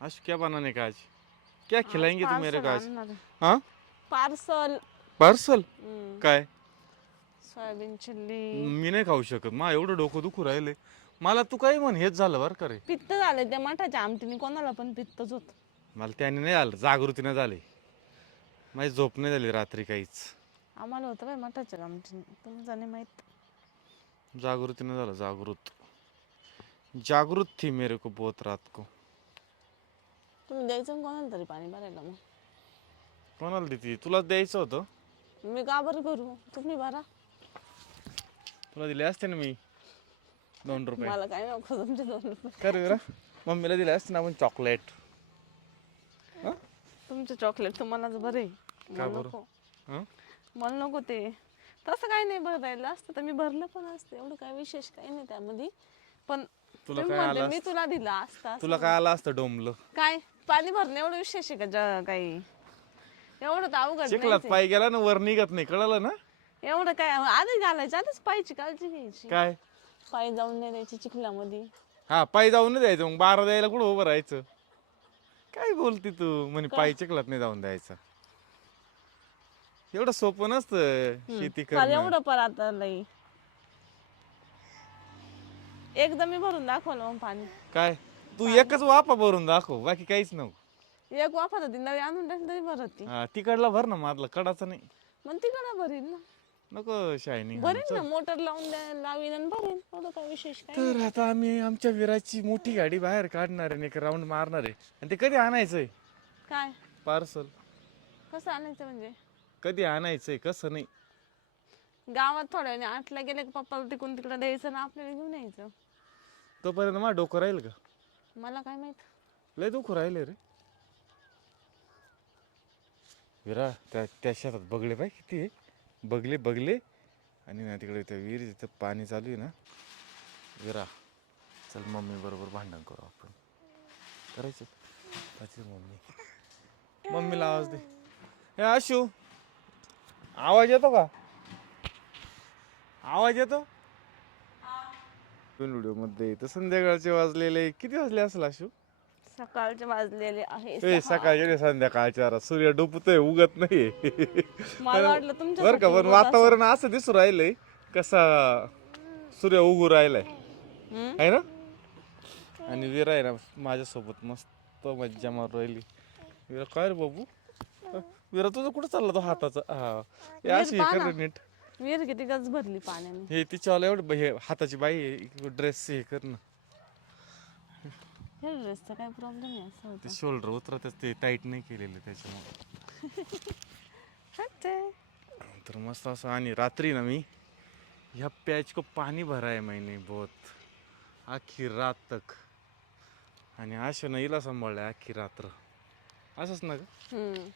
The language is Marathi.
आज क्या बनाने का आज? क्या खिलाएंगे तुम मेरे को आज? पार्सल हाँ। पार्सल। पार्सल? काय? Soybean chilli. मी नाही खाऊ शकत. मा एवढं डोकं दुखू राहिले मला तू काही म्हण हेच झालं बरं का रे? पित्त झाले त्या मठाच्या आमटीने कोणाला पण पित्तच होत. मला त्याने नाही आलं. जागृतीने झाले. माझी झोप नाही झाली रात्री काहीच. आम्हाला होतं बाई मठाच्या आमटीने. तुमचं नाही माहीत. जागृतीने झालं जागृत. जागृत थी मेरे को बहुत रात को. तुम्ही द्यायचं ना कोणाला तरी पाणी भरायला मग. कोणाला देते? तुला द्यायचं होतं. मी का बरं करू? तुम्ही भरा. तुला दिले असते ना मी दोन रुपये. मला काय नको तुमचे दोन रुपये. कर मम्मीला दिले असते ना आपण चॉकलेट तुमचे चॉकलेट तुम्हालाच बरे मला बरं? नको. हं? मला नको ते. तसं काही नाही भरायला असतं तर मी भरलं पण असतं. एवढं काय विशेष काही नाही त्यामध्ये. पण तुला तुम्ही काय आलं मी तुला दिला असता तुला काय आलं असतं डोंबलं काय? पाणी भरणं एवढं विशेष आहे का ज- काही? एवढं तर अवघड चिखलात नाही पाय गेला ना वर निघत नाही कळलं ना? एवढं काय आधी घालायचं आधीच पायची काळजी घ्यायची. काय? पाय जाऊन नाही द्यायची चिखलामध्ये. हा पाय जाऊन नाही द्यायचं मग बारा द्यायला कुठं उभं राहायचं? काय बोलती तू? म्हणे पाय चिखलात नाही जाऊन द्यायचं. एवढं सोपं नसतं शेती करणं. एवढं पर आता लई. एकदा मी भरून दाखवलं मग पाणी. काय? तू एकच वापा भरून दाखव बाकी काहीच नको. एक वाफा होती नवी आणून टाकली तरी ती. हा तिकडला भर ना मारला कडाचा नाही. मग तिकडे भरीन ना. नको शायनिंग भरीन ना मोटर लावून द्या लावीन आणि भरीन. एवढं काय विशेष काय तर आता आम्ही आमच्या विराची मोठी गाडी बाहेर काढणार आहे राऊंड मारणार आहे. आणि ते कधी आणायचंय? काय? पार्सल कसं आणायचं म्हणजे? कधी आणायचंय कसं नाही. गावात थोड्या वेळाने आठला गेले की पप्पाला तिकून तिकडे द्यायचं ना आपल्याला घेऊन यायचं. तोपर्यंत मला डोकं राहील का? मला काय माहीत? लय दुखू राहिले रे. विरा त्या त्या शेतात बगले पाय किती. आहे बगले बगले. आणि ना तिकडे त्या विहिरी तिथं पाणी चालू आहे ना. विरा चल मम्मी बरोबर भांडण करू आपण. करायचं. अच्छा मम्मी. मम्मीला आवाज दे. हे आशू. आवाज येतो का? आवाज येतो? व्हिडिओमध्ये तर संध्याकाळचे वाजलेले किती वाजले असेल आशू सकाळचे वाजलेले आहे ए सकाळचे रे संध्याकाळच्या अरे सूर्य डुबतोय उगत नाही मला वाटलं तुमच्या बर का पण वातावरण असं. दिसू राहिलंय कसा सूर्य उगू राहिलाय. आहे ना? आणि विरा आहे ना माझ्यासोबत मस्त मज्जा मारू राहिली. विरा काय रे बाबू? विरा तुझं कुठं चालला तो हाताचा? हा हे अशी हे कर नीट. विहीर किती गज भरली पाण्याने. हे तिच्यावाला एवढं ब- हे हाताची बाई ड्रेस हे कर ना. हे ड्रेसचा काय प्रॉब्लेम आहे? असं होतं. ते शोल्डर उतरतच ते टाईट नाही केलेले त्याच्यामुळे. हटते. तर मस्त असं आणि रात्री ना मी ह्या पॅच को पाणी भराय मैंने बहुत. आखी रात तक. आणि अशा ना हिला सांभाळलंय आखी रात्र. असंच ना ग? हम्म.